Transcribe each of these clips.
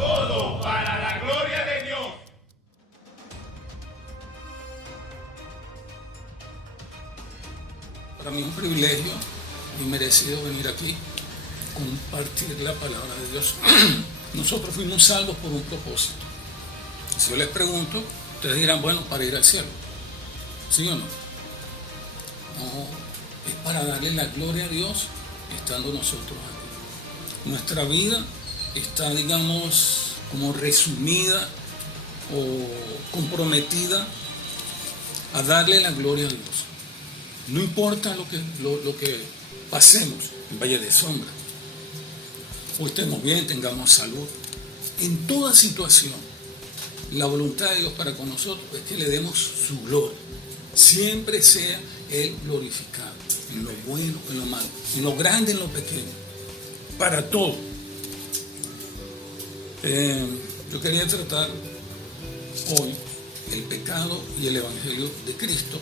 Todo para la gloria de Dios. Para mí es un privilegio y merecido venir aquí, compartir la palabra de Dios. Nosotros fuimos salvos por un propósito. Si yo les pregunto, ustedes dirán, bueno, para ir al cielo. ¿Sí o no? No, es para darle la gloria a Dios estando nosotros aquí. Nuestra vida está, digamos, como resumida o comprometida a darle la gloria a Dios. No importa lo que pasemos en valle de sombra, o estemos bien, tengamos salud. En toda situación, la voluntad de Dios para con nosotros es que le demos su gloria. Siempre sea Él glorificado, en lo bueno, en lo malo, en lo grande, en lo pequeño, para todo. Yo quería tratar hoy el pecado y el evangelio de Cristo.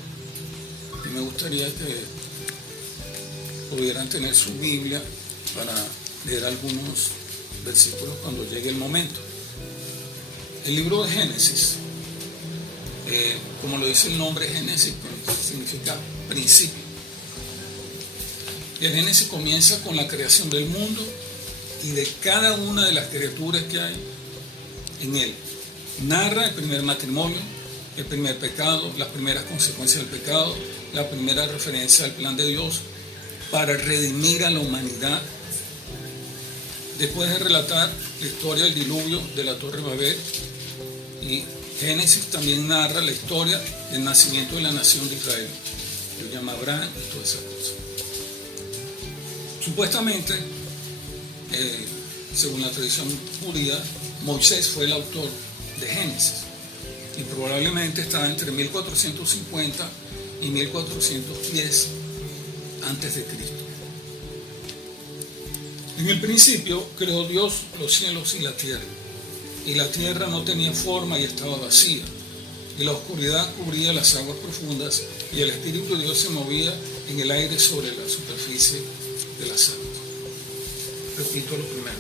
Y me gustaría que pudieran tener su Biblia para leer algunos versículos cuando llegue el momento. El libro de Génesis, como lo dice el nombre Génesis, significa principio. Y el Génesis comienza con la creación del mundo y de cada una de las criaturas que hay en él. Narra el primer matrimonio, el primer pecado, las primeras consecuencias del pecado, la primera referencia al plan de Dios para redimir a la humanidad. Después de relatar la historia del diluvio de la Torre Babel, y Génesis también narra la historia del nacimiento de la nación de Israel. Lo llama Abraham y todas esas cosas. Supuestamente, según la tradición judía, Moisés fue el autor de Génesis y probablemente estaba entre 1450 y 1410 antes de Cristo. En el principio creó Dios los cielos y la tierra no tenía forma y estaba vacía, y la oscuridad cubría las aguas profundas, y el Espíritu de Dios se movía en el aire sobre la superficie de las aguas. Repito lo primero.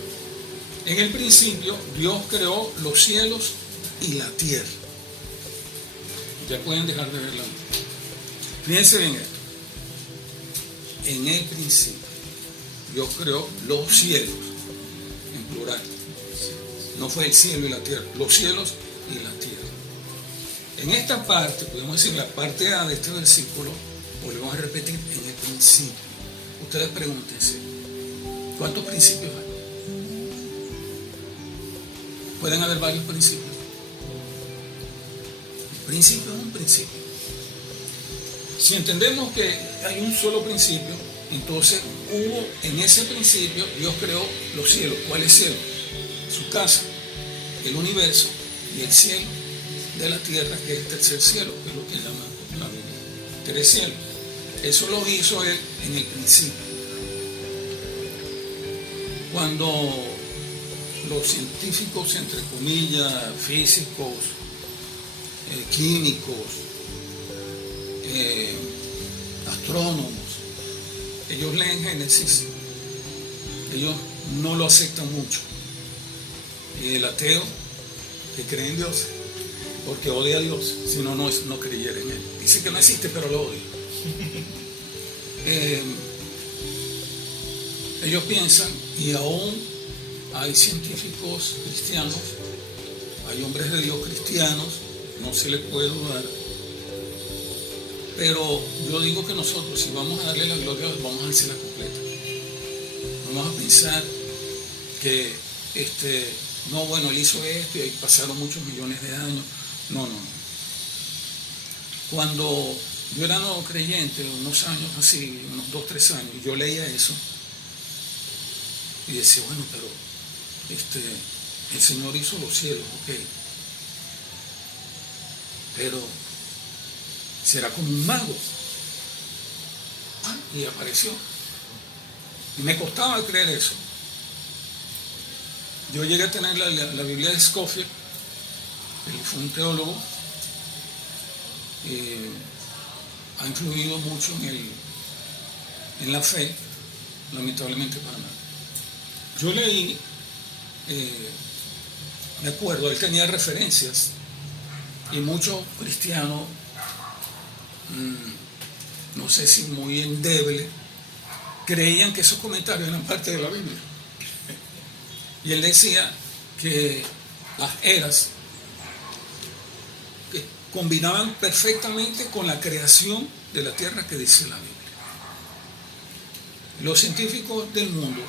En el principio Dios creó los cielos y la tierra. Ya pueden dejar de verla. Fíjense bien esto. En el principio Dios creó los cielos, en plural. No fue el cielo y la tierra, los cielos y la tierra. En esta parte, podemos decir la parte A de este versículo, volvemos a repetir, en el principio. Ustedes pregúntense, ¿cuántos principios hay? Pueden haber varios principios. El principio es un principio. Si entendemos que hay un solo principio, entonces hubo en ese principio, Dios creó los cielos. ¿Cuál es cielo? Su casa, el universo y el cielo de la tierra, que es el tercer cielo, que es lo que llama la Biblia. 3 cielos. Eso lo hizo Él en el principio. Cuando los científicos, entre comillas, físicos, químicos, astrónomos, ellos leen Génesis, ellos no lo aceptan mucho. Y el ateo que cree en Dios, porque odia a Dios, si no, no creyera en Él. Dice que no existe, pero lo odia. Ellos piensan, y aún hay científicos cristianos, hay hombres de Dios cristianos, no se les puede dudar, pero yo digo que nosotros, si vamos a darle la gloria a Dios, vamos a hacerla completa. Vamos a pensar que no, bueno, él hizo esto y ahí pasaron muchos millones de años. No. Cuando yo era nuevo creyente, unos años así, unos 2, 3 años, y yo leía eso y decía, bueno, pero el Señor hizo los cielos, ok, pero será como un mago. Y apareció. Y me costaba creer eso. Yo llegué a tener la Biblia de Scofield, él fue un teólogo, ha influido mucho en la fe, lamentablemente para nada. Yo leí me acuerdo, él tenía referencias y muchos cristianos, no sé si muy endebles, creían que esos comentarios eran parte de la Biblia. Y él decía que las eras que combinaban perfectamente con la creación de la tierra que dice la Biblia. Los científicos del mundo,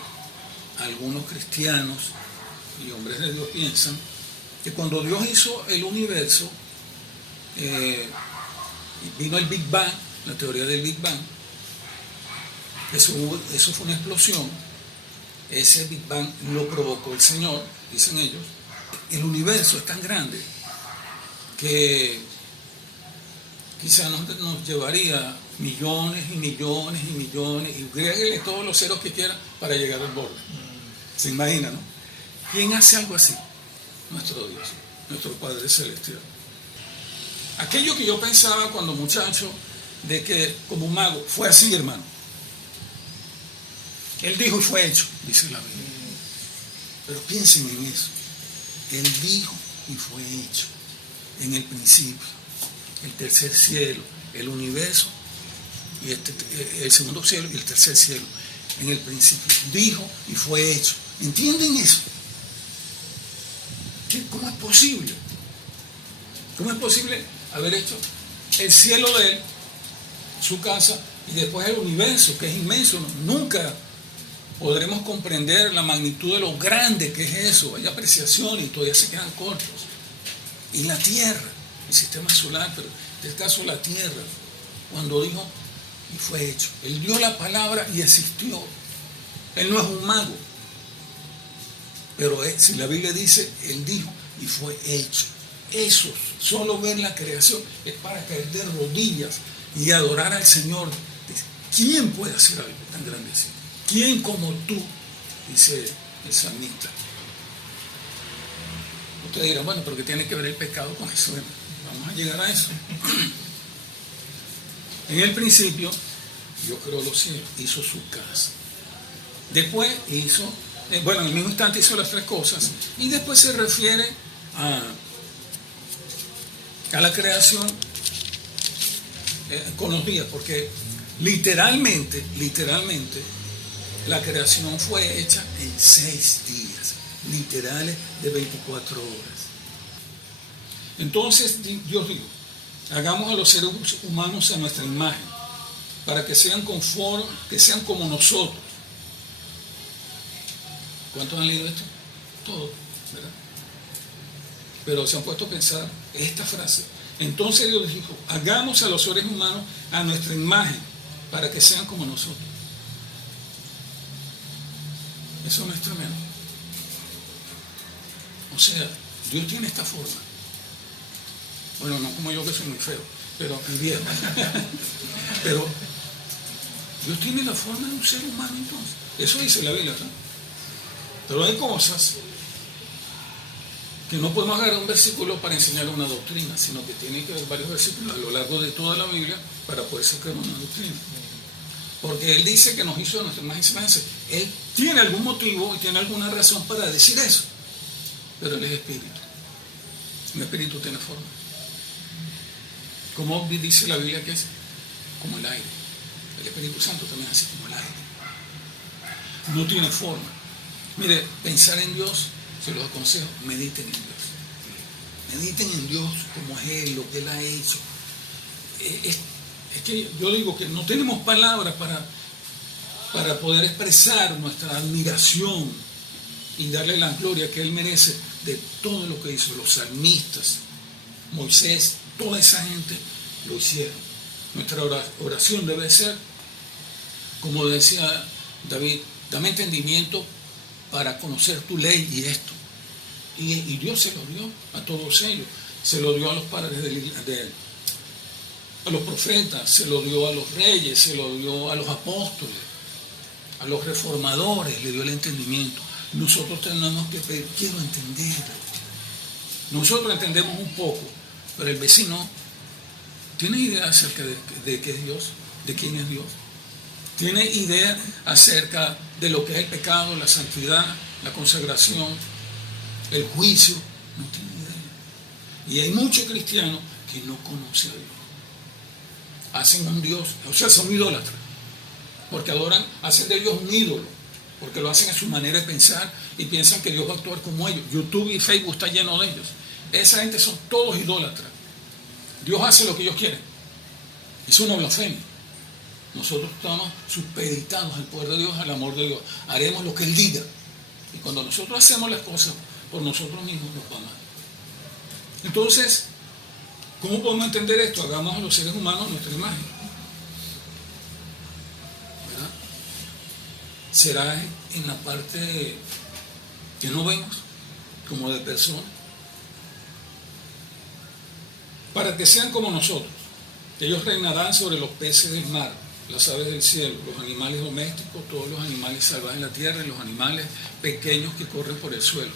algunos cristianos y hombres de Dios, piensan que cuando Dios hizo el universo, vino el Big Bang, la teoría del Big Bang. Eso fue una explosión. Ese Big Bang lo provocó el Señor, dicen ellos. El universo es tan grande que quizás nos llevaría millones y millones y millones, y agréguele todos los ceros que quiera para llegar al borde. ¿Se imagina, no? ¿Quién hace algo así? Nuestro Dios, nuestro Padre Celestial. Aquello que yo pensaba cuando muchacho, de que como un mago, fue así, hermano. Él dijo y fue hecho, dice la Biblia. Pero piensen en eso. Él dijo y fue hecho. En el principio, el tercer cielo, el universo, y el segundo cielo y el tercer cielo. En el principio, dijo y fue hecho. ¿Entienden eso? ¿Cómo es posible? ¿Cómo es posible haber hecho el cielo de él, su casa, y después el universo, que es inmenso? Nunca podremos comprender la magnitud de lo grande que es eso. Hay apreciación y todavía se quedan cortos. Y la Tierra, el sistema solar, pero en este caso la Tierra, cuando dijo y fue hecho. Él dio la palabra y existió. Él no es un mago. Pero si la Biblia dice, Él dijo y fue hecho. Eso, solo ver la creación, es para caer de rodillas y adorar al Señor. ¿Quién puede hacer algo tan grande así? ¿Quién como tú? Dice el salmista. Ustedes dirán, bueno, pero ¿qué tiene que ver el pecado con eso? Bueno, vamos a llegar a eso. En el principio, Dios creó los cielos, hizo su casa. Después hizo, en el mismo instante hizo las tres cosas. Y después se refiere a la creación con los días, porque literalmente, la creación fue hecha en 6 días, literales de 24 horas. Entonces Dios dijo, hagamos a los seres humanos a nuestra imagen, para que sean como nosotros. ¿Cuántos han leído esto? Todos, ¿verdad? Pero se han puesto a pensar esta frase. Entonces Dios dijo, hagamos a los seres humanos a nuestra imagen, para que sean como nosotros. Eso no es tremendo. O sea, Dios tiene esta forma. Bueno, no como yo que soy muy feo, pero viejo. Pero Dios tiene la forma de un ser humano entonces. Eso dice la Biblia, ¿no? Pero hay cosas que no podemos agarrar un versículo para enseñar una doctrina, sino que tiene que haber varios versículos a lo largo de toda la Biblia para poder sacar una doctrina. Porque Él dice que nos hizo a nuestra imagen y semejanza. Él tiene algún motivo y tiene alguna razón para decir eso. Pero Él es espíritu. El espíritu tiene forma. Como dice la Biblia que es como el aire. El Espíritu Santo también es así como el aire. No tiene forma. Mire, pensar en Dios, se los aconsejo, mediten en Dios. Mediten en Dios como es Él, lo que Él ha hecho. Es que yo digo que no tenemos palabras para poder expresar nuestra admiración y darle la gloria que Él merece de todo lo que hizo. Los salmistas, Moisés, toda esa gente lo hicieron. Nuestra oración debe ser, como decía David, dame entendimiento para conocer tu ley y esto. Y Dios se lo dio a todos ellos. Se lo dio a los padres a los profetas, se lo dio a los reyes, se lo dio a los apóstoles, a los reformadores, le dio el entendimiento. Nosotros tenemos que pedir, quiero entender. Nosotros entendemos un poco, pero el vecino tiene idea acerca de qué es Dios, de quién es Dios. Tiene idea acerca de lo que es el pecado, la santidad, la consagración, el juicio. No tienen idea. Y hay muchos cristianos que no conocen a Dios. Hacen un Dios, o sea, son idólatras. Porque adoran, hacen de Dios un ídolo. Porque lo hacen a su manera de pensar y piensan que Dios va a actuar como ellos. YouTube y Facebook está lleno de ellos. Esa gente son todos idólatras. Dios hace lo que ellos quieren. Es una blasfemia. Nosotros estamos supeditados al poder de Dios, al amor de Dios. Haremos lo que Él diga. Y cuando nosotros hacemos las cosas por nosotros mismos, nos va mal. Entonces, ¿cómo podemos entender esto? Hagamos a los seres humanos nuestra imagen. ¿Verdad? Será en la parte que no vemos, como de personas, para que sean como nosotros. Ellos reinarán sobre los peces del mar, las aves del cielo, los animales domésticos, todos los animales salvajes en la tierra y los animales pequeños que corren por el suelo.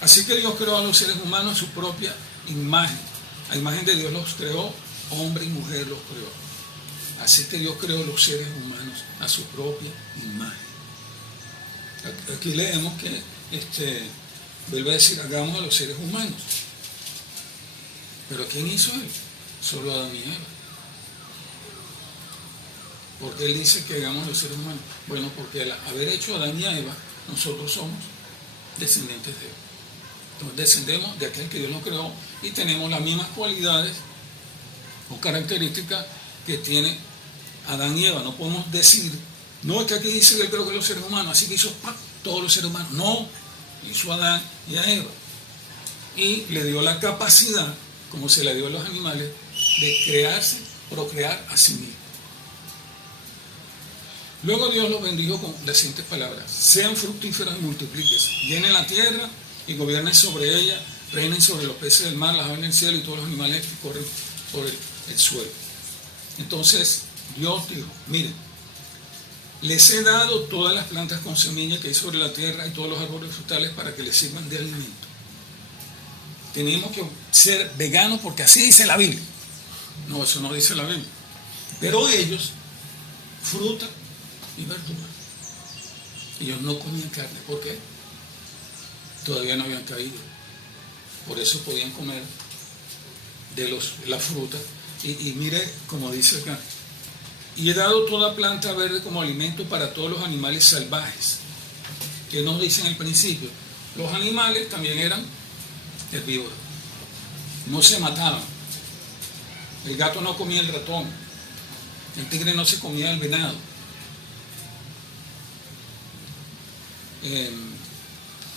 Así que Dios creó a los seres humanos a su propia imagen. A imagen de Dios los creó, hombre y mujer los creó. Así que Dios creó a los seres humanos a su propia imagen. Aquí leemos que, vuelve a decir, hagamos a los seres humanos. ¿Pero quién hizo Él? Solo Adán y Eva. ¿Por qué Él dice que hagamos a los seres humanos? Bueno, porque al haber hecho a Adán y a Eva, nosotros somos descendientes de Él. Entonces descendemos de aquel que Dios nos creó y tenemos las mismas cualidades o características que tiene Adán y Eva. No podemos decir, no, es que aquí dice que Él creó que los seres humanos, así que hizo todos los seres humanos. No, hizo a Adán y a Eva. Y le dio la capacidad, como se le dio a los animales, de crearse, procrear a sí mismo. Luego Dios los bendijo con las siguientes palabras: sean fructíferos y multiplíquense, llenen la tierra y gobiernen sobre ella, reinen sobre los peces del mar, las aves del cielo y todos los animales que corren por el suelo. Entonces Dios dijo, miren, les he dado todas las plantas con semilla que hay sobre la tierra y todos los árboles frutales para que les sirvan de alimento. Tenemos que ser veganos porque así dice la Biblia. No, eso no dice la Biblia. Pero ellos, fruta y verdura. Ellos no comían carne. ¿Por qué? Todavía no habían caído. Por eso podían comer de la fruta. Y mire como dice acá. Y he dado toda planta verde como alimento para todos los animales salvajes. Que nos dicen al principio. Los animales también eran herbívoros. No se mataban. El gato no comía el ratón. El tigre no se comía el venado.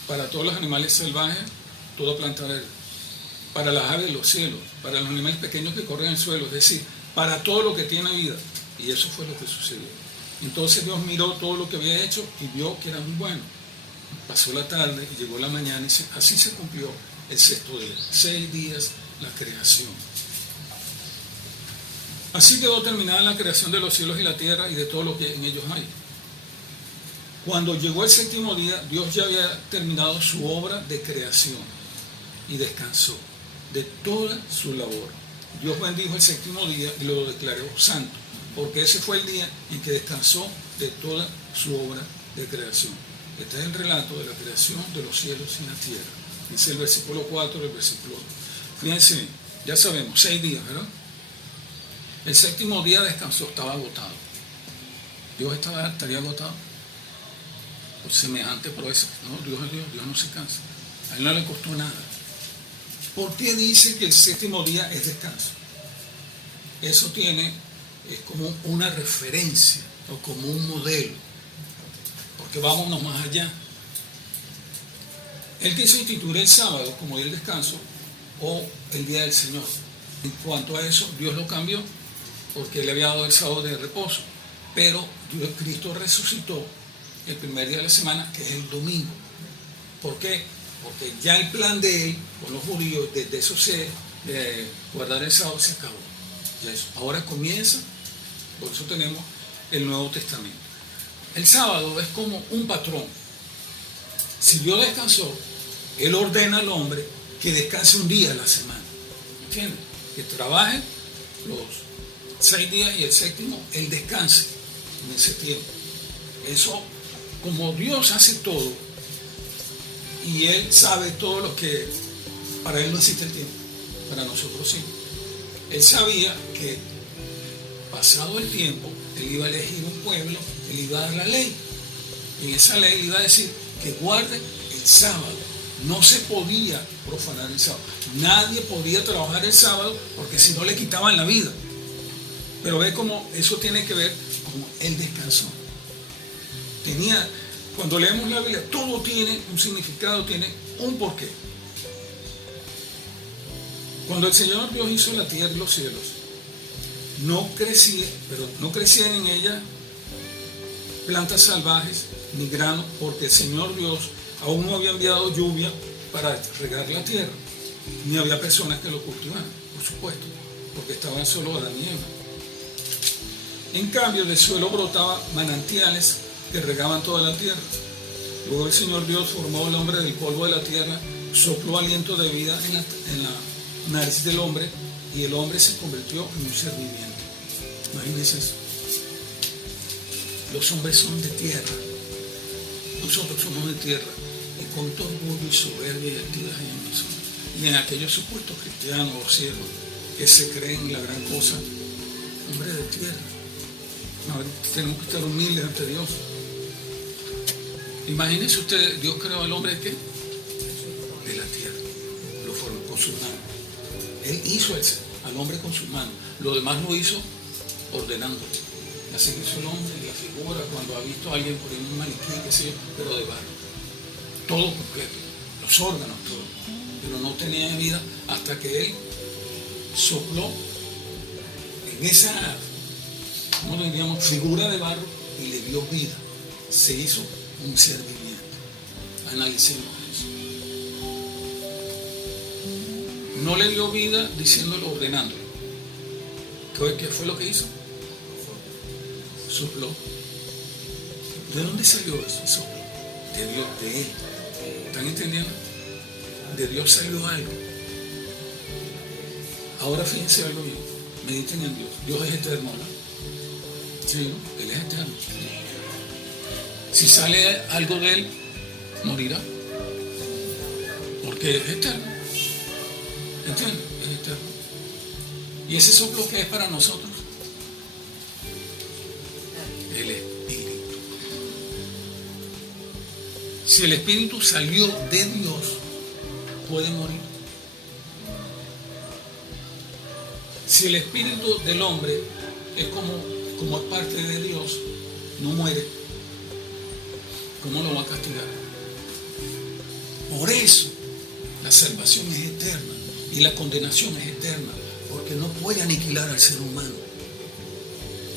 Para todos los animales salvajes, toda planta verde. Para las aves de los cielos, para los animales pequeños que corren en el suelo, es decir, para todo lo que tiene vida. Y eso fue lo que sucedió. Entonces Dios miró todo lo que había hecho y vio que era muy bueno. Pasó la tarde y llegó la mañana y así se cumplió el sexto día. 6 días la creación. Así quedó terminada la creación de los cielos y la tierra y de todo lo que en ellos hay. Cuando llegó el séptimo día, Dios ya había terminado su obra de creación y descansó de toda su labor. Dios bendijo el séptimo día y lo declaró santo, porque ese fue el día en que descansó de toda su obra de creación. Este es el relato de la creación de los cielos y la tierra. Dice el versículo 4 del versículo 2. Fíjense, ya sabemos, 6 días, ¿verdad? El séptimo día descansó, estaba agotado. Dios estaría agotado por semejante proeza. No, Dios es Dios, Dios no se cansa. A Él no le costó nada. ¿Por qué dice que el séptimo día es descanso? Eso es como una referencia o como un modelo. Porque vámonos más allá. Él quiso instituir el sábado como día del descanso o el día del Señor. En cuanto a eso, Dios lo cambió porque Él le había dado el sábado de reposo. Pero Cristo resucitó el primer día de la semana, que es el domingo. ¿Por qué? Porque ya el plan de Él con los judíos, desde eso guardar el sábado se acabó. Ya eso. Ahora comienza, por eso tenemos el Nuevo Testamento. El sábado es como un patrón. Si Dios descansó, Él ordena al hombre que descanse un día a la semana. ¿Entiendes? Que trabaje los 6 días y el séptimo, Él descanse en ese tiempo. Eso, como Dios hace todo, y Él sabe todo lo que para él no existe el tiempo, para nosotros sí. Él sabía que pasado el tiempo, él iba a elegir un pueblo, él iba a dar la ley. Y en esa ley le iba a decir que guarde el sábado. No se podía profanar el sábado. Nadie podía trabajar el sábado porque si no le quitaban la vida. Pero ve cómo eso tiene que ver con el descanso. Cuando leemos la Biblia, todo tiene un significado, tiene un porqué. Cuando el Señor Dios hizo la tierra y los cielos, no crecían en ella plantas salvajes ni grano, porque el Señor Dios aún no había enviado lluvia para regar la tierra, ni había personas que lo cultivaran, por supuesto, porque estaban solo Adán y Eva. En cambio, del suelo brotaban manantiales que regaban toda la tierra. Luego el Señor Dios formó al hombre del polvo de la tierra, sopló aliento de vida en la nariz del hombre, y el hombre se convirtió en un ser viviente. Imagínense eso. Los hombres son de tierra. Nosotros somos de tierra. Y con todo orgullo y soberbia y altivez hay en nosotros. Y en aquellos supuestos cristianos o ciegos que se creen la gran cosa, hombre de tierra. No, tenemos que estar humildes ante Dios. Imagínense ustedes, Dios creó al hombre de qué? De la tierra. Lo formó con sus manos. Él hizo al hombre con sus manos. Lo demás lo hizo ordenándolo. Así que hizo el hombre y la figura cuando ha visto a alguien por ahí un maniquí, qué sé yo, pero de barro. Todo completo. Los órganos, todo. Pero no tenía vida hasta que él sopló en esa, ¿cómo diríamos?, figura de barro y le dio vida. Se hizo un ser viviente. Analicemos eso. No le dio vida diciéndolo, ordenándolo. ¿Qué fue lo que hizo? Sopló. ¿De dónde salió eso? Sopló. De Dios, de él. ¿Están entendiendo? De Dios salió algo. Ahora fíjense algo bien. Mediten en Dios. Dios es eterno, ¿no? Sí, ¿no? Él es eterno. Si sale algo de él, morirá. Porque es eterno. ¿Entienden? Es eterno. ¿Y ese soplo que es para nosotros? El Espíritu. Si el Espíritu salió de Dios, puede morir. Si el Espíritu del hombre es como es parte de Dios, no muere, ¿cómo lo va a castigar? Por eso la salvación es eterna y la condenación es eterna, porque no puede aniquilar al ser humano.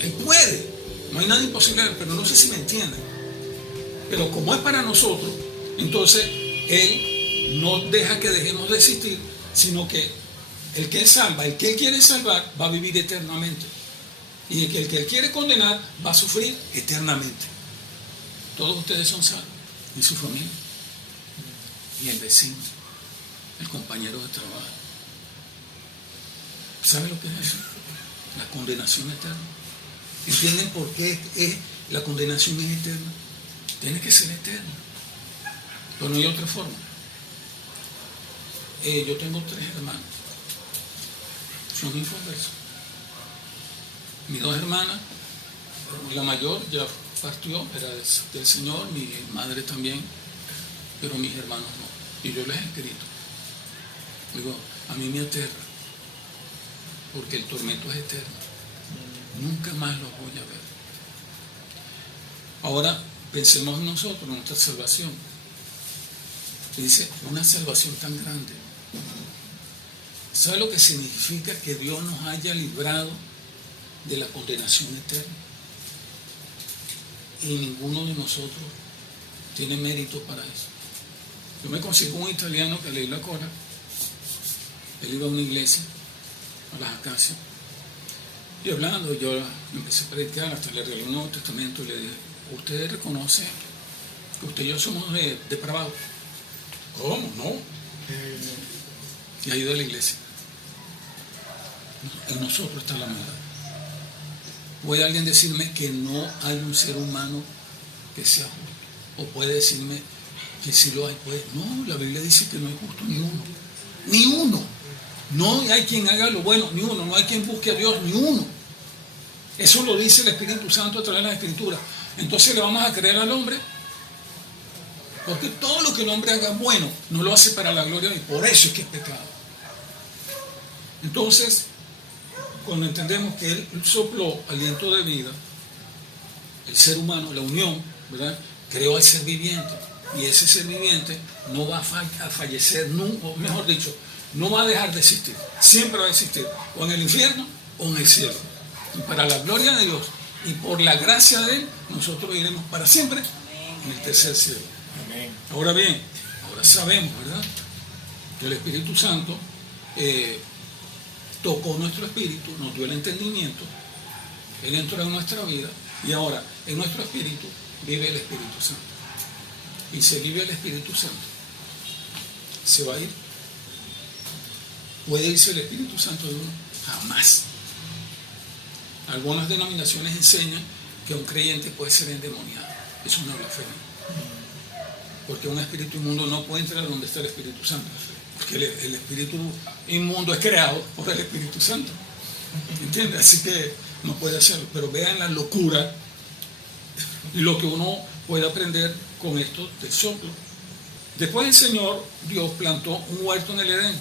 Él puede, no hay nada imposible, pero no sé si me entienden. Pero como es para nosotros, entonces Él no deja que dejemos de existir, sino que el que Él salva, el que Él quiere salvar, va a vivir eternamente. Y el que Él quiere condenar, va a sufrir eternamente. Todos ustedes son salvos, y su familia, y el vecino, el compañero de trabajo. ¿Saben lo que es eso? La condenación eterna. ¿Entienden por qué la condenación es eterna? Tiene que ser eterna. Pero no hay otra forma. Yo tengo 3 hermanos. Son inconversos. Mis 2 hermanas, la mayor ya partió, era del Señor, mi madre también, pero mis hermanos no. Y yo les he escrito. Digo, a mí me aterra, porque el tormento es eterno. Nunca más los voy a ver. Ahora pensemos en nosotros, en nuestra salvación. Dice, una salvación tan grande. ¿Sabe lo que significa que Dios nos haya librado de la condenación eterna? Y ninguno de nosotros tiene mérito para eso. Yo me consigo un italiano que leí la Cora. Él iba a una iglesia, a las Acacias, y hablando, yo empecé a predicar, hasta le regalé un Nuevo Testamento y le dije, ¿usted reconoce que usted y yo somos depravados? ¿Cómo? No. Y ha ido a la iglesia. En nosotros está la maldad. ¿Puede alguien decirme que no hay un ser humano que sea justo? ¿O puede decirme que sí lo hay? Pues no, la Biblia dice que no hay justo ni uno. Ni uno. No hay quien haga lo bueno, ni uno. No hay quien busque a Dios, ni uno. Eso lo dice el Espíritu Santo a través de la Escritura. Entonces le vamos a creer al hombre, porque todo lo que el hombre haga bueno no lo hace para la gloria de Dios. Por eso es que es pecado. Entonces, cuando entendemos que Él sopló aliento de vida, el ser humano, la unión, ¿verdad?, creó al ser viviente. Y ese ser viviente no va a fallecer nunca, o mejor dicho, no va a dejar de existir. Siempre va a existir, o en el infierno o en el cielo. Y para la gloria de Dios y por la gracia de Él, nosotros iremos para siempre en el tercer cielo. Amén. Ahora bien, ahora sabemos, ¿verdad?, que el Espíritu Santo tocó nuestro espíritu, nos dio el entendimiento, Él entró en nuestra vida y ahora en nuestro espíritu vive el Espíritu Santo. Y se vive el Espíritu Santo, ¿se va a ir? ¿Puede irse el Espíritu Santo de uno? Jamás. Algunas denominaciones enseñan que un creyente puede ser endemoniado. Es una blasfemia. Porque un espíritu inmundo no puede entrar donde está el Espíritu Santo. Porque el espíritu inmundo es creado por el Espíritu Santo. ¿Entiendes? Así que no puede hacerlo. Pero vean la locura y lo que uno puede aprender con esto del soplo. Después el Señor Dios plantó un huerto en el Edén,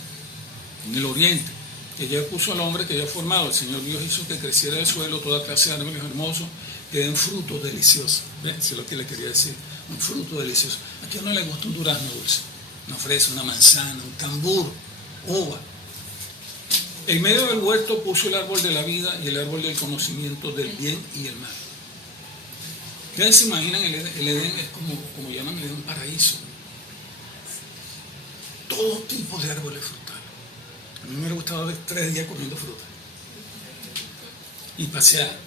en el oriente, que ya puso al hombre que ya formado. El Señor Dios hizo que creciera del suelo toda clase de árboles hermosos que den frutos deliciosos. ¿Ven? Eso es lo que le quería decir, un fruto delicioso. ¿A quién no le gusta un durazno dulce? Una fresa, una manzana, un tambur, uva. En medio del huerto puso el árbol de la vida y el árbol del conocimiento del bien y el mal. ¿Ustedes se imaginan el Edén? Es como llaman el Edén, un paraíso. Todo tipo de árboles frutales. A mí me hubiera gustado ver 3 días comiendo fruta y pasear.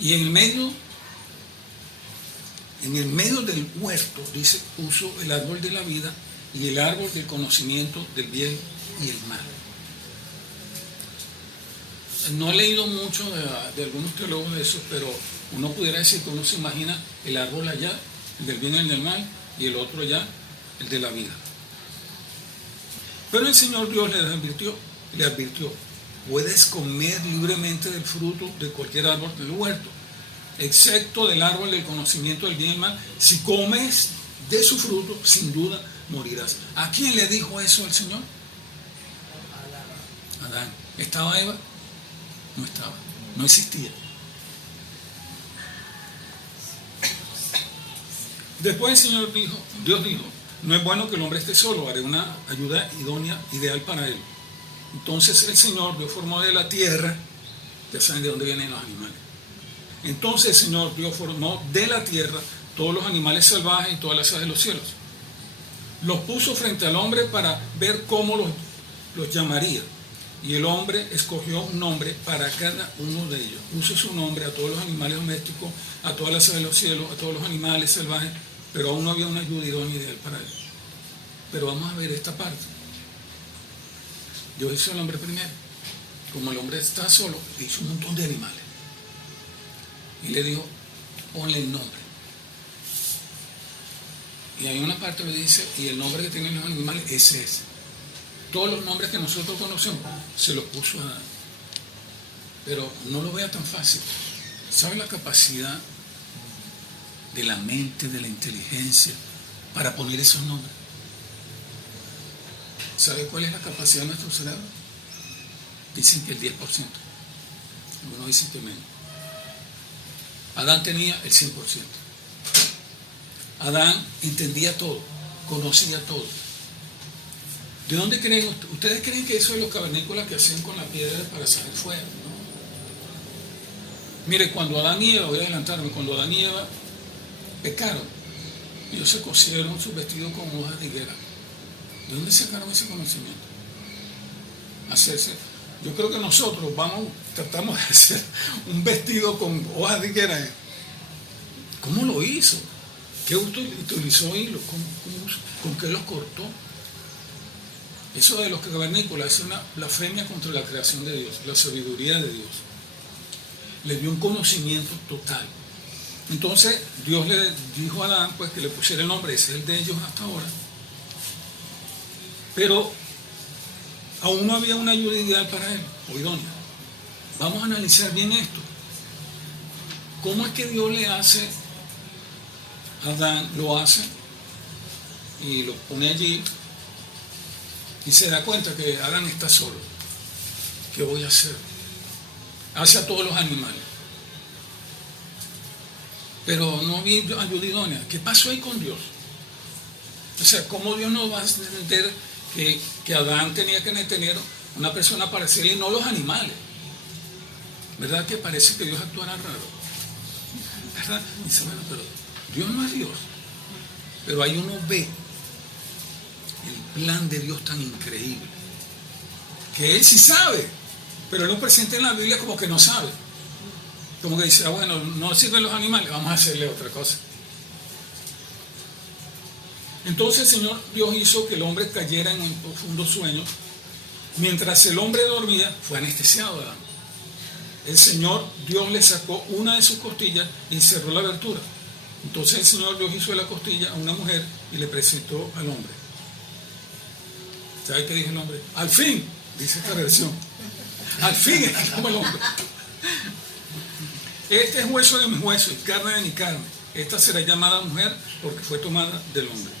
Y en el medio del huerto, dice, puso el árbol de la vida y el árbol del conocimiento del bien y el mal. No he leído mucho de algunos teólogos de eso, pero uno pudiera decir que uno se imagina el árbol allá, el del bien y el del mal, y el otro allá, el de la vida. Pero el Señor Dios le advirtió, puedes comer libremente del fruto de cualquier árbol del huerto, excepto del árbol del conocimiento del bien y el mal. Si comes de su fruto, sin duda morirás. ¿A quién le dijo eso el Señor? Adán. ¿Estaba Eva? No estaba, no existía. Después el Señor Dios dijo, no es bueno que el hombre esté solo, haré una ayuda idónea, ideal para él. Entonces el Señor Dios formó de la tierra, ya saben de dónde vienen los animales. Entonces el Señor Dios formó de la tierra todos los animales salvajes y todas las aves de los cielos. Los puso frente al hombre para ver cómo los llamaría. Y el hombre escogió un nombre para cada uno de ellos. Puso su nombre a todos los animales domésticos, a todas las aves de los cielos, a todos los animales salvajes, pero aún no había una ayuda idónea ideal para él. Pero vamos a ver esta parte. Dios hizo al hombre primero. Como el hombre está solo, hizo un montón de animales. Y le dijo, ponle el nombre. Y hay una parte que dice, y el nombre que tienen los animales es ese. Todos los nombres que nosotros conocemos se los puso a Adán. Pero no lo vea tan fácil. ¿Sabe la capacidad de la mente, de la inteligencia para poner esos nombres? ¿Sabe cuál es la capacidad de nuestro cerebro? Dicen que el 10%. Algunos dicen que menos. Adán tenía el 100%. Adán entendía todo, conocía todo. ¿De dónde creen ustedes? ¿Ustedes creen que eso es los cavernícolas que hacían con la piedra para salir fuera? ¿No? Mire, cuando Adán y Eva, voy a adelantarme, cuando Adán y Eva pecaron, ellos se cosieron sus vestidos con hojas de higuera. ¿De dónde sacaron ese conocimiento? Yo creo que nosotros tratamos de hacer un vestido con hojas de higuera. ¿Cómo lo hizo? ¿Qué utilizó hilo? ¿Con qué los cortó? Eso de los cavernícolas es una blasfemia contra la creación de Dios, la sabiduría de Dios. Le dio un conocimiento total. Entonces Dios le dijo a Adán pues que le pusiera el nombre, ese es el de ellos hasta ahora. Pero aún no había una ayuda ideal para él, o idónea. Vamos a analizar bien esto. ¿Cómo es que Dios le hace a Adán? Lo hace y lo pone allí y se da cuenta que Adán está solo. ¿Qué voy a hacer? Hace a todos los animales. Pero no vi ayuda idónea. ¿Qué pasó ahí con Dios? O sea, ¿cómo Dios no va a entender que Adán tenía que tener una persona para hacerle y no los animales? ¿Verdad que parece que Dios actuara raro? ¿Verdad? Y dice, bueno, pero Dios no es Dios. Pero ahí uno ve el plan de Dios tan increíble, que Él sí sabe, pero Él lo presenta en la Biblia como que no sabe. Como que dice, bueno, no sirven los animales, vamos a hacerle otra cosa. Entonces el Señor Dios hizo que el hombre cayera en un profundo sueño. Mientras el hombre dormía, fue anestesiado Adán. El Señor Dios le sacó una de sus costillas y cerró la abertura. Entonces el Señor Dios hizo de la costilla a una mujer y le presentó al hombre. ¿Sabe qué dice el hombre? Al fin, dice esta versión. Al fin es como el hombre. Este es hueso de mi hueso y carne de mi carne. Esta será llamada mujer porque fue tomada del hombre.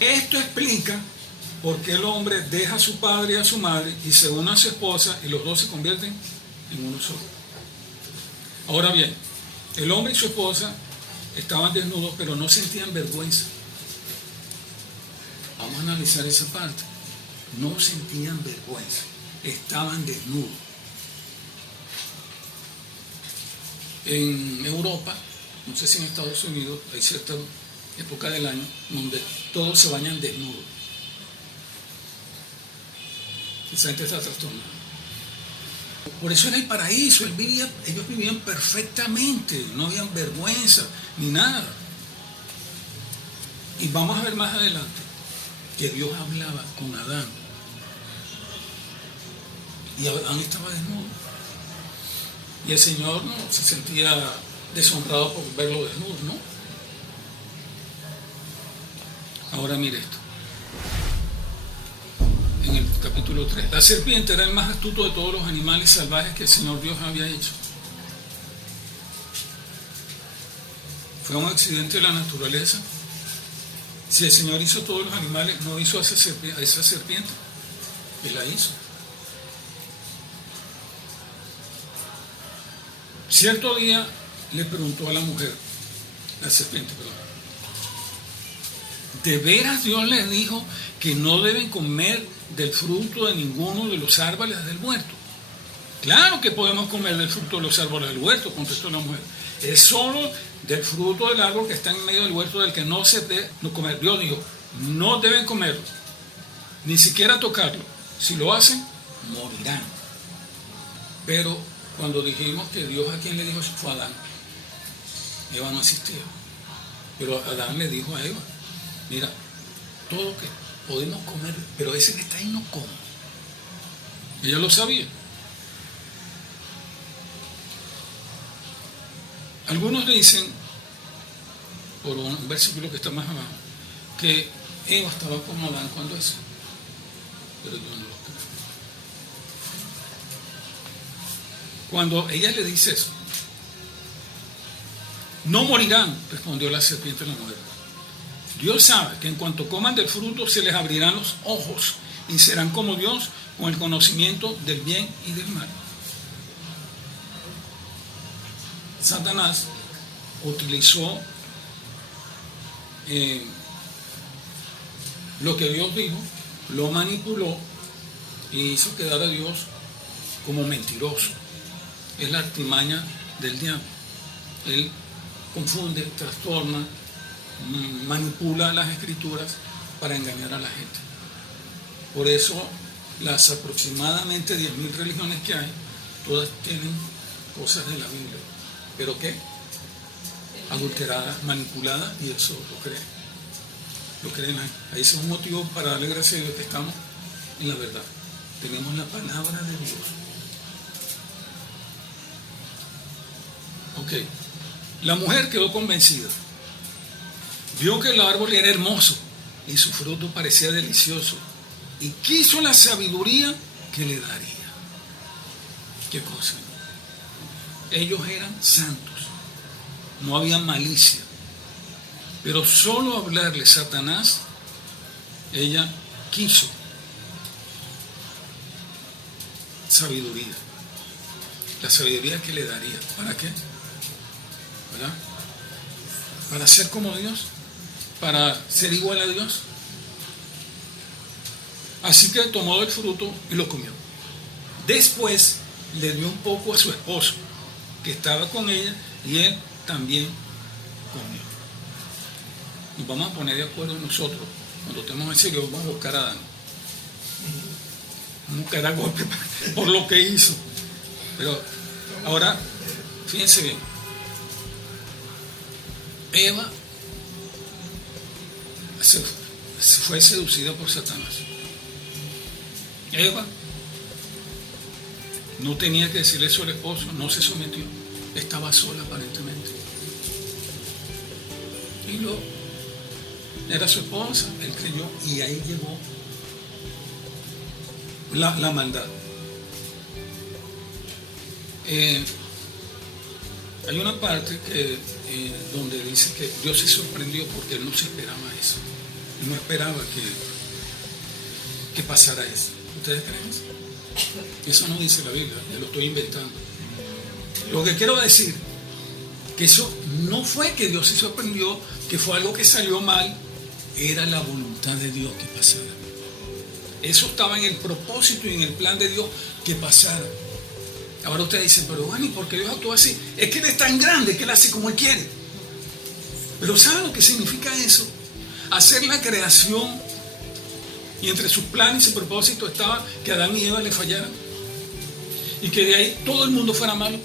Esto explica por qué el hombre deja a su padre y a su madre y se une a su esposa y los dos se convierten en uno solo. Ahora bien, el hombre y su esposa estaban desnudos pero no sentían vergüenza. Vamos a analizar esa parte. No sentían vergüenza, estaban desnudos. En Europa, no sé si en Estados Unidos, hay cierta época del año donde todos se bañan desnudos. Esa gente está trastornada. Por eso en el paraíso ellos vivían perfectamente, no habían vergüenza ni nada. Y vamos a ver más adelante que Dios hablaba con Adán. Y Adán estaba desnudo. Y el Señor no se sentía deshonrado por verlo desnudo, ¿no? Ahora mire esto. En el capítulo 3. La serpiente era el más astuto de todos los animales salvajes que el Señor Dios había hecho. Fue un accidente de la naturaleza. Si el Señor hizo todos los animales, no hizo a esa serpiente. Él la hizo. Cierto día le preguntó a la serpiente, ¿de veras Dios les dijo que no deben comer del fruto de ninguno de los árboles del huerto? Claro que podemos comer del fruto de los árboles del huerto, contestó la mujer. Es solo del fruto del árbol que está en medio del huerto del que no se debe comer. Dios dijo, no deben comerlo, ni siquiera tocarlo. Si lo hacen, morirán. Pero cuando dijimos que Dios a quien le dijo eso fue a Adán, Eva no asistía. Pero Adán le dijo a Eva, mira, todo que podemos comer, pero ese que está ahí no come. Ella lo sabía. Algunos dicen, por un versículo que está más abajo, que Eva estaba con Adán cuando eso. Pero yo no lo creo. Cuando ella le dice eso, no morirán, respondió la serpiente a la mujer. Dios sabe que en cuanto coman del fruto se les abrirán los ojos y serán como Dios con el conocimiento del bien y del mal. Satanás utilizó lo que Dios dijo, lo manipuló y hizo quedar a Dios como mentiroso. Es la artimaña del diablo. Él confunde, trastorna, manipula las escrituras para engañar a la gente. Por eso las aproximadamente 10.000 religiones que hay, todas tienen cosas de la Biblia. ¿Pero qué? Adulteradas, manipuladas, y eso lo creen. Lo creen ahí. Ahí es un motivo para darle gracias a Dios que estamos en la verdad. Tenemos la palabra de Dios. Ok. La mujer quedó convencida. Vio que el árbol era hermoso y su fruto parecía delicioso, y quiso la sabiduría que le daría. ¿Qué cosa? Ellos eran santos, no había malicia, pero solo hablarle Satanás, ella quiso sabiduría, la sabiduría que le daría. ¿Para qué? ¿Verdad? Para ser como Dios, para ser igual a Dios. Así que tomó del fruto y lo comió. Después le dio un poco a su esposo, que estaba con ella, y él también comió. Nos vamos a poner de acuerdo nosotros, cuando estemos en serio, vamos a buscar a Adán. Vamos a buscar a golpe por lo que hizo. Pero ahora, fíjense bien. Eva fue seducida por Satanás. Eva no tenía que decirle eso al esposo, no se sometió, estaba sola aparentemente. Y luego era su esposa, él creyó, y ahí llegó la maldad. Hay una parte donde dice que Dios se sorprendió porque él no se esperaba eso. Él no esperaba que pasara eso. ¿Ustedes creen eso? Eso no dice la Biblia, yo lo estoy inventando. Lo que quiero decir, que eso no fue que Dios se sorprendió, que fue algo que salió mal, era la voluntad de Dios que pasara. Eso estaba en el propósito y en el plan de Dios que pasara. Ahora ustedes dicen, pero bueno, ¿y por qué Dios actúa así? Es que Él es tan grande que Él hace como Él quiere. Pero ¿saben lo que significa eso? Hacer la creación, y entre sus planes y propósitos estaba que Adán y Eva le fallaran, y que de ahí todo el mundo fuera malo.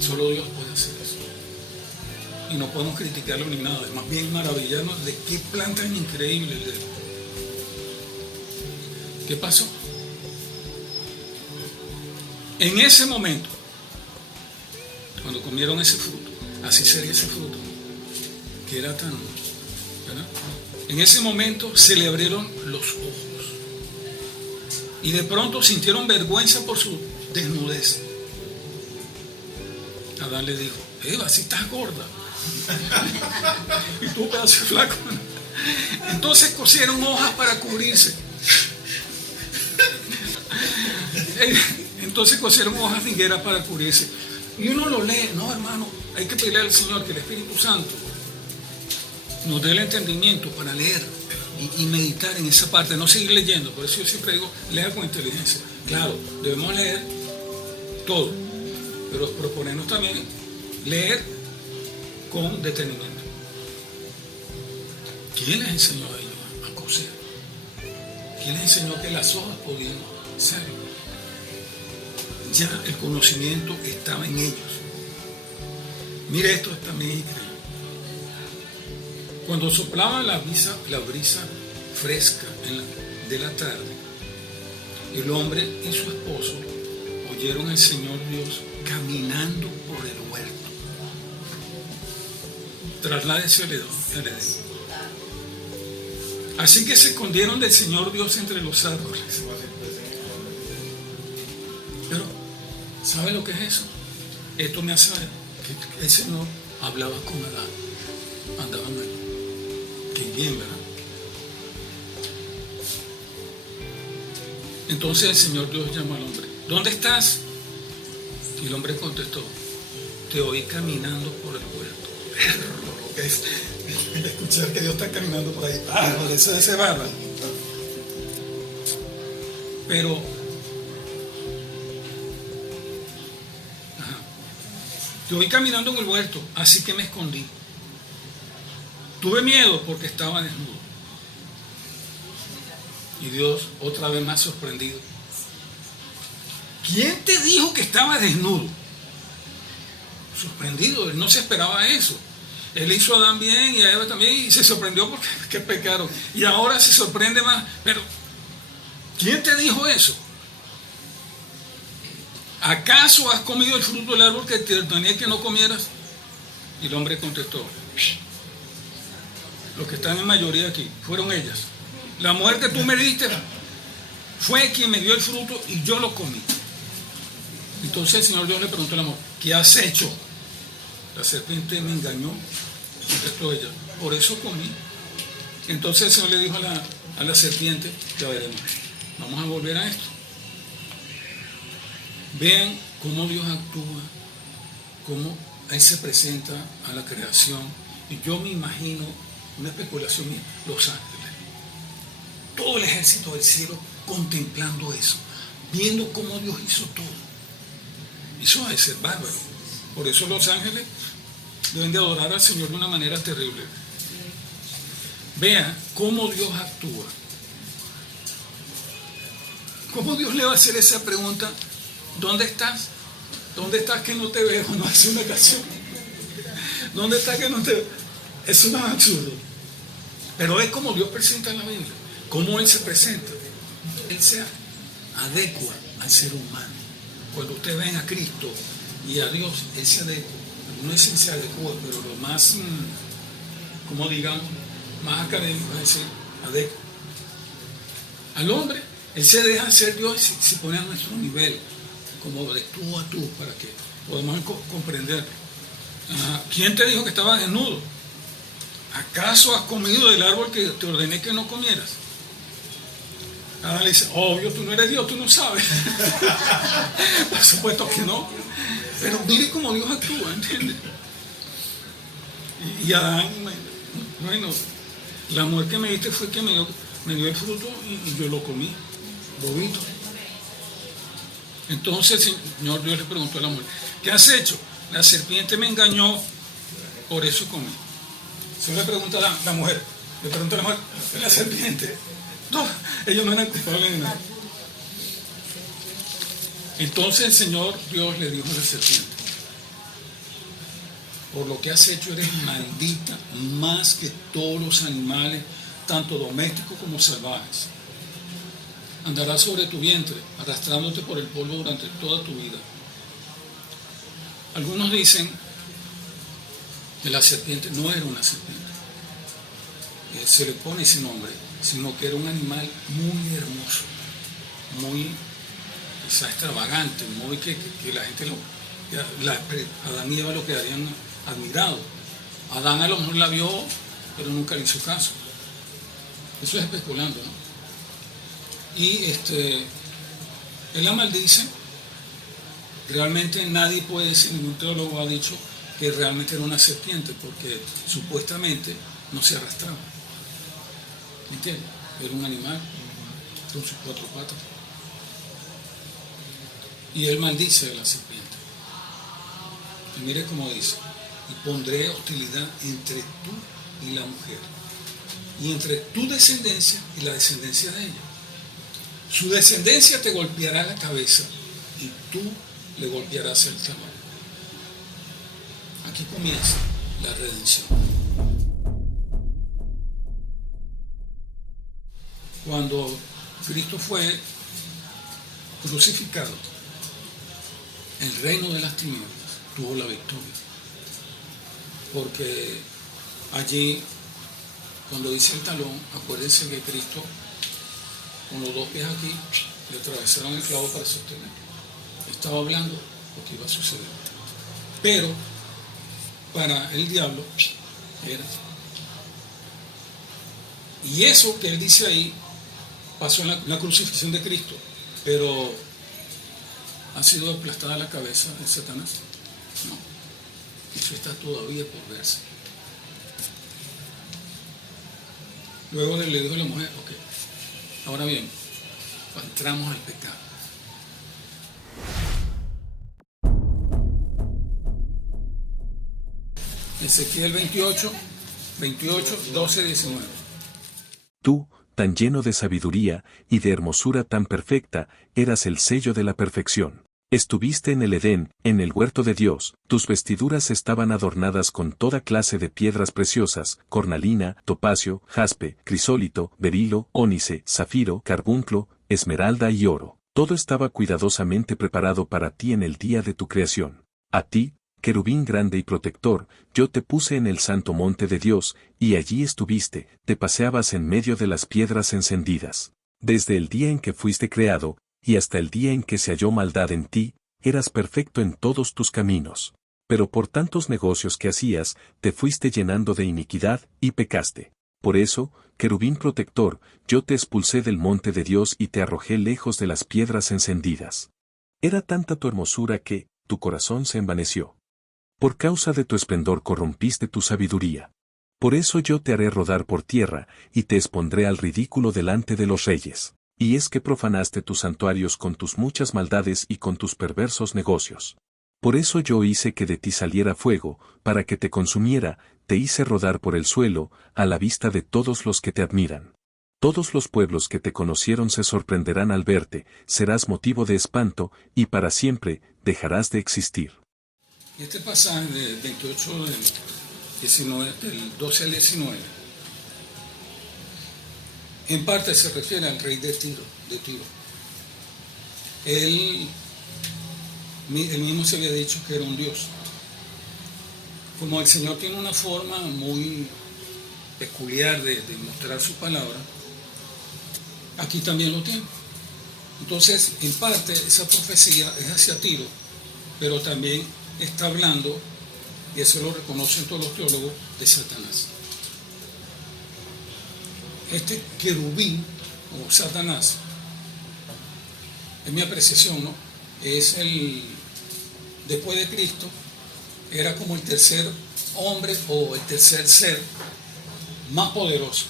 Solo Dios puede hacer eso. Y no podemos criticarlo ni nada, es más bien maravillarnos de qué plan tan increíble el de Él. ¿Qué pasó? En ese momento, cuando comieron ese fruto, así sería ese fruto, que era tan, ¿verdad? En ese momento se le abrieron los ojos y de pronto sintieron vergüenza por su desnudez. Adán le dijo, Eva, si estás gorda y tú pedazo flaco. Entonces cosieron hojas para cubrirse. Entonces cosieron hojas de higuera para cubrirse. Y uno lo lee, no, hermano, hay que pedirle al Señor que el Espíritu Santo nos dé el entendimiento para leer y meditar en esa parte, no seguir leyendo. Por eso yo siempre digo, lea con inteligencia. Claro, debemos leer todo, pero proponernos también leer con detenimiento. ¿Quién les enseñó a ellos a coser? ¿Quién les enseñó que las hojas podían ser? Ya el conocimiento estaba en ellos. Mire, esto también es increíble. Cuando soplaba la brisa fresca de la tarde, el hombre y su esposo oyeron al Señor Dios caminando por el huerto. Trasládese al Edén. Así que se escondieron del Señor Dios entre los árboles. Pero, ¿sabe lo que es eso? Esto me hace ver que el Señor hablaba con Adán. Andaban ahí. Qué bien, ¿verdad? Entonces el Señor Dios llamó al hombre. ¿Dónde estás? Y el hombre contestó, te oí caminando por el huerto. Lo que es escuchar que Dios está caminando por ahí. Eso es ese barba. Pero te oí caminando en el huerto, así que me escondí. Tuve miedo porque estaba desnudo. Y Dios otra vez más sorprendido. ¿Quién te dijo que estaba desnudo? Sorprendido, él no se esperaba eso. Él hizo a Adán bien y a Eva también y se sorprendió porque pecaron. Y ahora se sorprende más. Pero, ¿quién te dijo eso? ¿Acaso has comido el fruto del árbol que te ordené que no comieras? Y el hombre contestó, los que están en mayoría aquí, fueron ellas. La mujer que tú me diste fue quien me dio el fruto y yo lo comí. Entonces el Señor Dios le preguntó a la mujer, ¿qué has hecho? La serpiente me engañó, contestó ella, por eso comí. Entonces el Señor le dijo a la serpiente, ya veremos, vamos a volver a esto. Vean cómo Dios actúa, cómo Él se presenta a la creación. Y yo me imagino, una especulación mía, los ángeles, todo el ejército del cielo contemplando eso, viendo cómo Dios hizo todo. Eso ha de ser bárbaro. Por eso los ángeles deben de adorar al Señor de una manera terrible. Vean cómo Dios actúa. ¿Cómo Dios le va a hacer esa pregunta? ¿Dónde estás? ¿Dónde estás que no te veo? No hace una canción. ¿Dónde estás que no te veo? Eso no es absurdo. Pero es como Dios presenta en la Biblia. Cómo Él se presenta. Él se adecua al ser humano. Cuando ustedes ven a Cristo y a Dios, Él se adecua. No es que se adecua, pero lo más, como digamos, más académico es decir, adecua. Al hombre, Él se deja ser Dios y se pone a nuestro nivel, como de tú a tú, para que podamos comprender. ¿Quién te dijo que estabas desnudo? ¿Acaso has comido del árbol que te ordené que no comieras? Le dice, obvio, tú no eres Dios, tú no sabes. Por supuesto que no. Pero mire cómo Dios actúa, ¿entiendes? Y Adán, bueno, la mujer que me diste fue que me dio el fruto y yo lo comí, bobito. Entonces el Señor Dios le preguntó a la mujer, ¿qué has hecho? La serpiente me engañó, por eso comí. Se le pregunta a la mujer, le pregunta a la mujer, la serpiente. No, ellos no eran culpables de nada. Entonces el Señor Dios le dijo a la serpiente, por lo que has hecho eres maldita más que todos los animales, tanto domésticos como salvajes. Andarás sobre tu vientre, arrastrándote por el polvo durante toda tu vida. Algunos dicen que la serpiente no era una serpiente. Se le pone ese nombre, sino que era un animal muy hermoso, muy quizá extravagante, muy que la gente Adán y Eva lo quedarían admirados. Adán a lo mejor la vio, pero nunca le hizo caso. Eso es especulando, ¿no? Y él la maldice. Realmente nadie puede decir, ningún teólogo ha dicho que realmente era una serpiente, porque supuestamente no se arrastraba. ¿Me entiendes? Era un animal con sus 4 patas. Y él maldice a la serpiente. Y mire cómo dice, y pondré hostilidad entre tú y la mujer, y entre tu descendencia y la descendencia de ella. Su descendencia te golpeará la cabeza, y tú le golpearás el talón. Aquí comienza la redención. Cuando Cristo fue crucificado, el reino de las tinieblas tuvo la victoria. Porque allí, cuando dice el talón, acuérdense que Cristo, con los 2 pies aquí, le atravesaron el clavo para sostener. Estaba hablando lo que iba a suceder. Pero, para el diablo, era. Y eso que él dice ahí, pasó en la crucifixión de Cristo, pero ha sido aplastada la cabeza de Satanás. No, eso está todavía por verse. Luego le dijo a la mujer, ok, ahora bien, entramos al pecado. Ezequiel 28, 12, 19. Tú, tan lleno de sabiduría y de hermosura tan perfecta, eras el sello de la perfección. Estuviste en el Edén, en el huerto de Dios, tus vestiduras estaban adornadas con toda clase de piedras preciosas, cornalina, topacio, jaspe, crisólito, berilo, ónice, zafiro, carbunclo, esmeralda y oro. Todo estaba cuidadosamente preparado para ti en el día de tu creación. A ti, querubín grande y protector, yo te puse en el santo monte de Dios, y allí estuviste, te paseabas en medio de las piedras encendidas. Desde el día en que fuiste creado, y hasta el día en que se halló maldad en ti, eras perfecto en todos tus caminos. Pero por tantos negocios que hacías, te fuiste llenando de iniquidad, y pecaste. Por eso, querubín protector, yo te expulsé del monte de Dios y te arrojé lejos de las piedras encendidas. Era tanta tu hermosura que, tu corazón se envaneció. Por causa de tu esplendor corrompiste tu sabiduría. Por eso yo te haré rodar por tierra, y te expondré al ridículo delante de los reyes. Y es que profanaste tus santuarios con tus muchas maldades y con tus perversos negocios. Por eso yo hice que de ti saliera fuego, para que te consumiera, te hice rodar por el suelo, a la vista de todos los que te admiran. Todos los pueblos que te conocieron se sorprenderán al verte, serás motivo de espanto, y para siempre dejarás de existir. Y este pasaje del 28 del 19, del 12 al 19, en parte se refiere al rey de Tiro. Él mismo se había dicho que era un dios. Como el Señor tiene una forma muy peculiar de mostrar su palabra, aquí también lo tiene. Entonces, en parte, esa profecía es hacia Tiro, pero también está hablando, y eso lo reconocen todos los teólogos, de Satanás. Este querubín, o Satanás, en mi apreciación, ¿no?, es después de Cristo, era como el tercer hombre o el tercer ser más poderoso.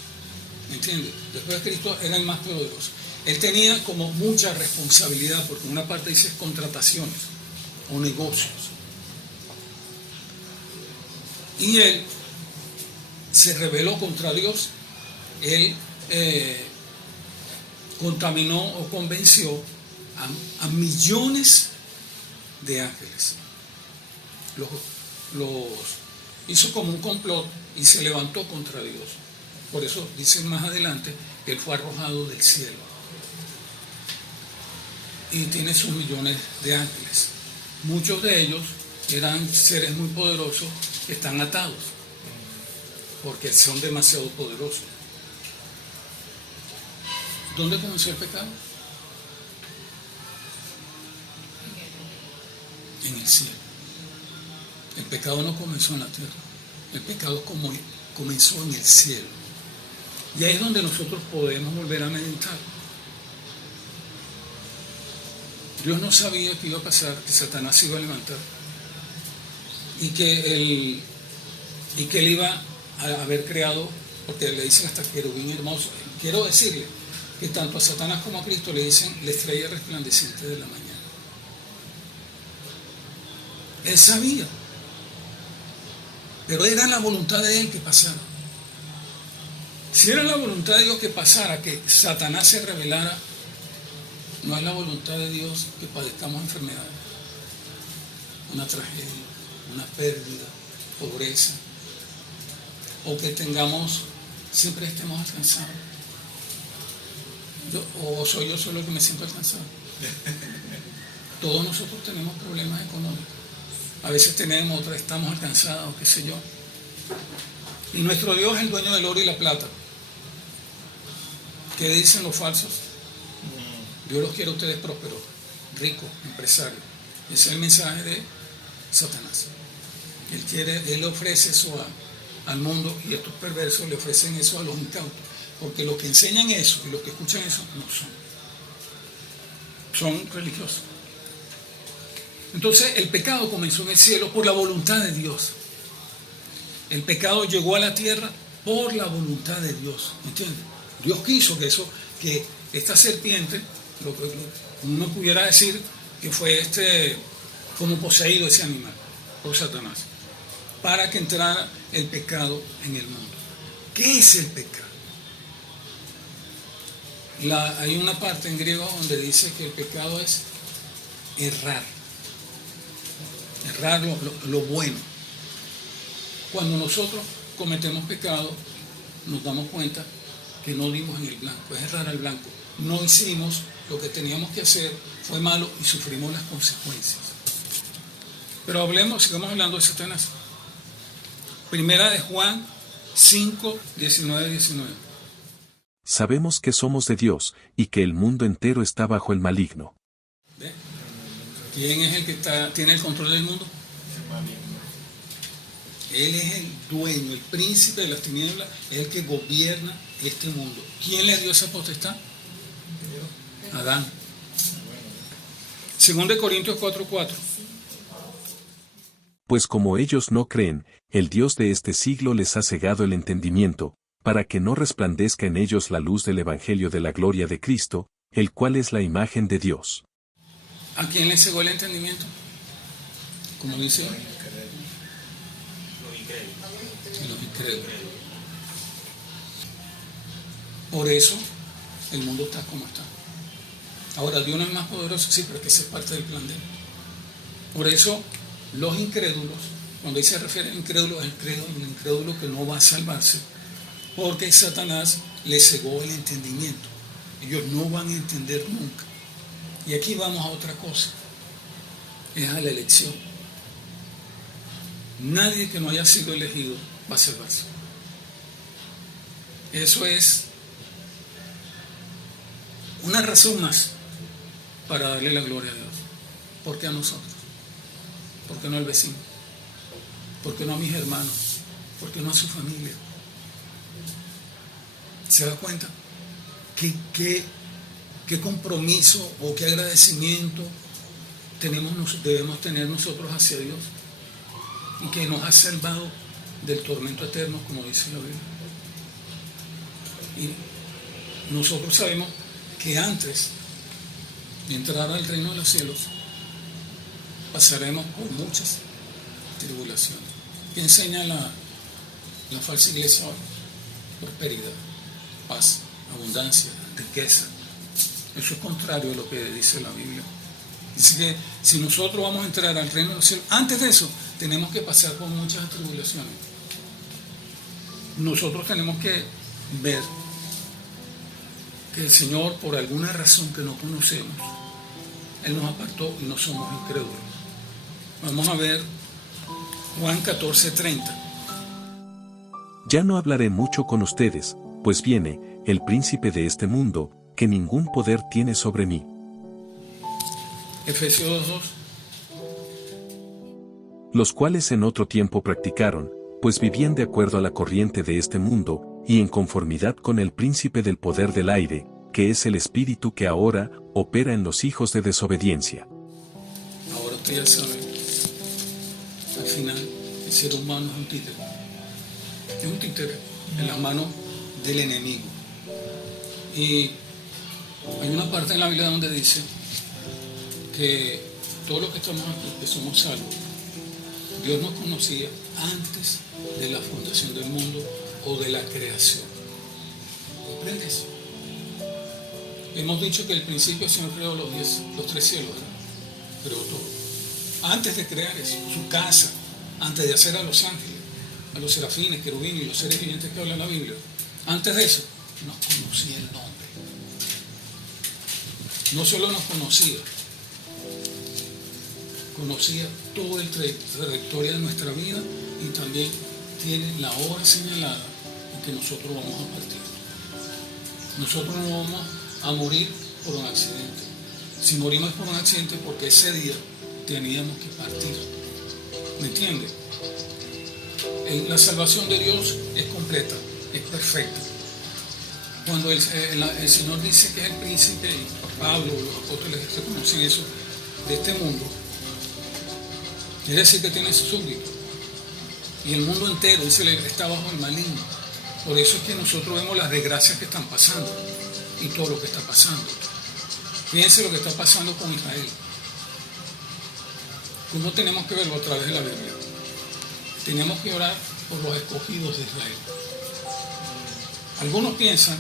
¿Me entiendes? Después de Cristo era el más poderoso. Él tenía como mucha responsabilidad, porque en una parte dice contrataciones o negocios. Y él se rebeló contra Dios. Él contaminó o convenció a millones de ángeles. Los hizo como un complot y se levantó contra Dios. Por eso dicen más adelante que él fue arrojado del cielo. Y tiene sus millones de ángeles. Muchos de ellos eran seres muy poderosos que están atados, porque son demasiado poderosos. ¿Dónde comenzó el pecado? En el cielo. El pecado no comenzó en la tierra. El pecado comenzó en el cielo. Y ahí es donde nosotros podemos volver a meditar. Dios no sabía que iba a pasar, que Satanás se iba a levantar y que él iba a haber creado, porque le dicen hasta querubín hermoso. Quiero decirle que tanto a Satanás como a Cristo le dicen la estrella resplandeciente de la mañana. Él sabía, pero era la voluntad de él que pasara. Si era la voluntad de Dios que pasara, que Satanás se rebelara, no es la voluntad de Dios que padezcamos enfermedades, una tragedia, una pérdida, pobreza, o que siempre estemos alcanzados. Soy yo solo el que me siento alcanzado. Todos nosotros tenemos problemas económicos. A veces otras estamos alcanzados, qué sé yo. Y nuestro Dios es el dueño del oro y la plata. ¿Qué dicen los falsos? Dios los quiere a ustedes prósperos, ricos, empresarios. Ese es el mensaje de Satanás. Él ofrece eso al mundo, y estos perversos le ofrecen eso a los incautos. Porque los que enseñan eso y los que escuchan eso no son religiosos. Entonces el pecado comenzó en el cielo por la voluntad de Dios. El pecado llegó a la tierra por la voluntad de Dios. ¿Entiendes? Dios quiso que esta serpiente, uno pudiera decir que fue como poseído ese animal por Satanás, para que entrara el pecado en el mundo. ¿Qué es el pecado? Hay una parte en griego donde dice que el pecado es errar lo bueno. Cuando nosotros cometemos pecado, nos damos cuenta que no dimos en el blanco, es errar al blanco. No hicimos lo que teníamos que hacer, fue malo y sufrimos las consecuencias. Pero hablemos, sigamos hablando de Satanás. Primera de Juan 5, 19, 19. Sabemos que somos de Dios, y que el mundo entero está bajo el maligno. ¿Ve? ¿Quién es el que tiene el control del mundo? Él es el dueño, el príncipe de las tinieblas, es el que gobierna este mundo. ¿Quién le dio esa potestad? Adán. 2 Corintios 4:4. Pues como ellos no creen, el Dios de este siglo les ha cegado el entendimiento, para que no resplandezca en ellos la luz del Evangelio de la gloria de Cristo, el cual es la imagen de Dios. ¿A quién le cegó el entendimiento? Como dice hoy. Los incrédulos. Por eso el mundo está como está. Ahora, Dios no es más poderoso, sí, pero es que ese es parte del plan de Él. Por eso, los incrédulos, cuando ahí se refiere a incrédulos, es un incrédulo que no va a salvarse, porque Satanás le cegó el entendimiento. Ellos no van a entender nunca. Y aquí vamos a otra cosa, es a la elección. Nadie que no haya sido elegido va a salvarse. Eso es una razón más para darle la gloria a Dios. ¿Por qué a nosotros? ¿Por qué no al vecino? ¿Por qué no a mis hermanos? ¿Por qué no a su familia? ¿Se da cuenta? ¿Qué compromiso o qué agradecimiento debemos tener nosotros hacia Dios? Y que nos ha salvado del tormento eterno, como dice la Biblia. Y nosotros sabemos que antes de entrar al reino de los cielos pasaremos por muchas tribulaciones. ¿Qué enseña la falsa iglesia hoy? Prosperidad, paz, abundancia, riqueza. Eso es contrario a lo que dice la Biblia. Dice que si nosotros vamos a entrar al reino de los cielos, antes de eso tenemos que pasar por muchas tribulaciones. Nosotros tenemos que ver que el Señor, por alguna razón que no conocemos, Él nos apartó y no somos incrédulos. Vamos a ver Juan 14:30. Ya no hablaré mucho con ustedes, pues viene el príncipe de este mundo, que ningún poder tiene sobre mí. Efesios 2:2. Los cuales en otro tiempo practicaron, pues vivían de acuerdo a la corriente de este mundo, y en conformidad con el príncipe del poder del aire, que es el espíritu que ahora opera en los hijos de desobediencia. Ahora usted ya sabe, al final el ser humano es un títere. Es un títere en las manos del enemigo. Y hay una parte en la Biblia donde dice que todos los que estamos aquí, que somos salvos, Dios nos conocía antes de la fundación del mundo o de la creación. ¿Comprende eso? Hemos dicho que al principio el Señor creó los 3 cielos, ¿verdad? Creó todo. Antes de crear eso, su casa, antes de hacer a los ángeles, a los serafines, querubines y los seres vivientes que habla la Biblia, antes de eso, nos conocía el nombre. No solo nos conocía toda la trayectoria de nuestra vida y también tiene la hora señalada en que nosotros vamos a partir. Nosotros no vamos a morir por un accidente. Si morimos por un accidente, porque ese día teníamos que partir. ¿Me entiende? La salvación de Dios es completa, es perfecta. Cuando el Señor dice que es el príncipe, y Pablo, los apóstoles reconocen eso, de este mundo, quiere decir que tiene sus súbditos. Y el mundo entero, dice, está bajo el maligno. Por eso es que nosotros vemos las desgracias que están pasando y todo lo que está pasando. Fíjense lo que está pasando con Israel. ¿Cómo tenemos que verlo a través de la Biblia? Tenemos que orar por los escogidos de Israel. Algunos piensan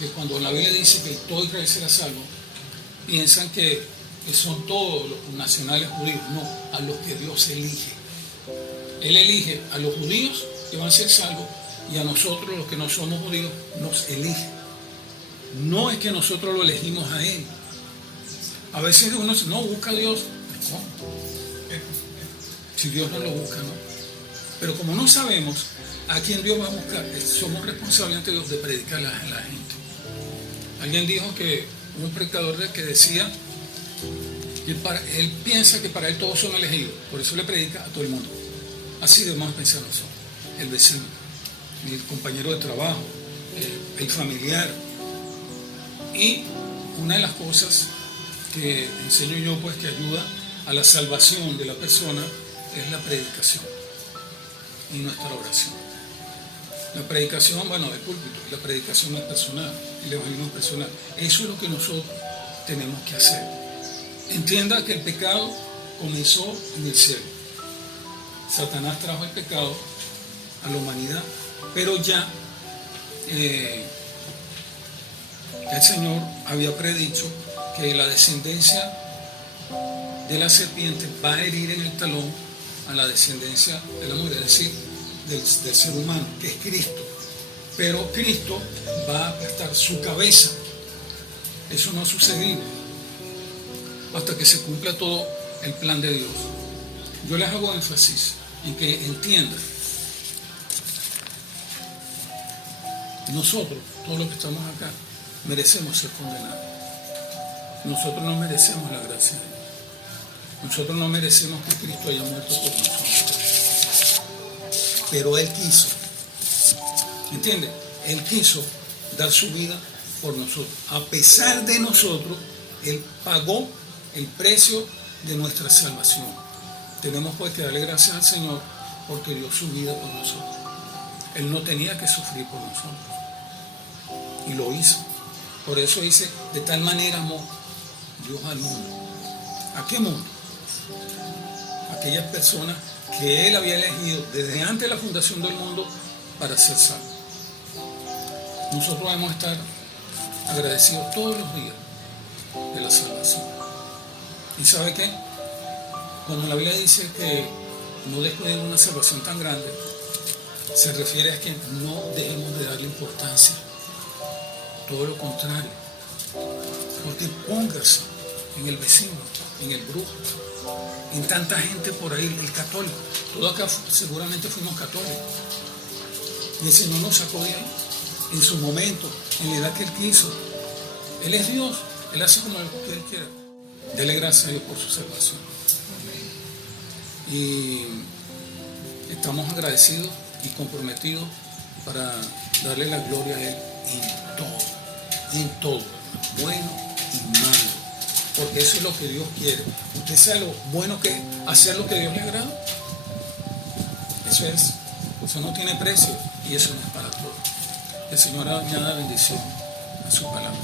que cuando la Biblia dice que todo Israel será salvo, piensan que son todos los nacionales judíos. No, a los que Dios elige. Él elige a los judíos que van a ser salvos y a nosotros, los que no somos judíos, nos elige. No es que nosotros lo elegimos a Él. A veces uno dice, no, busca a Dios. ¿Cómo? Si Dios no lo busca, no. Pero como no sabemos a quién Dios va a buscar, somos responsables ante Dios de predicar a la gente. Alguien dijo que un predicador que decía que él piensa que para él todos son elegidos, por eso le predica a todo el mundo. Así debemos pensar nosotros: el vecino, el compañero de trabajo, el familiar. Y una de las cosas que enseño yo, pues, que ayuda a la salvación de la persona, es la predicación y nuestra oración. La predicación, bueno, de púlpito, la predicación es personal, el evangelismo es personal. Eso es lo que nosotros tenemos que hacer. Entienda que el pecado comenzó en el cielo. Satanás trajo el pecado a la humanidad, pero ya el Señor había predicho que la descendencia de la serpiente va a herir en el talón a la descendencia de la mujer, es decir, del ser humano, que es Cristo. Pero Cristo va a aplastar su cabeza. Eso no ha sucedido hasta que se cumpla todo el plan de Dios. Yo les hago énfasis en que entiendan: nosotros, todos los que estamos acá, merecemos ser condenados. Nosotros no merecemos la gracia de Dios. Nosotros no merecemos que Cristo haya muerto por nosotros. Pero Él quiso. ¿Entiende? Él quiso dar su vida por nosotros. A pesar de nosotros, Él pagó el precio de nuestra salvación. Tenemos pues que darle gracias al Señor porque dio su vida por nosotros. Él no tenía que sufrir por nosotros. Y lo hizo. Por eso dice: de tal manera amó Dios al mundo. ¿A qué mundo? Aquellas personas que Él había elegido desde antes de la fundación del mundo para ser salvos. Nosotros debemos estar agradecidos todos los días de la salvación. ¿Y sabe qué? Cuando la Biblia dice que no descuiden una salvación tan grande, se refiere a que no debemos de darle importancia. Todo lo contrario. Porque póngase en el vecino, en el brujo, en tanta gente por ahí, el católico. Todos acá seguramente fuimos católicos. Y el Señor nos sacó de ahí, en su momento, en la edad que Él quiso. Él es Dios, Él hace como lo que Él quiera. Dele gracias a Dios por su salvación. Y estamos agradecidos y comprometidos para darle la gloria a Él en todo, bueno y malo. Porque eso es lo que Dios quiere. Usted sabe lo bueno que es hacer lo que Dios le agrada. Eso no tiene precio y eso no es para todos. El Señor añada bendición a su palabra.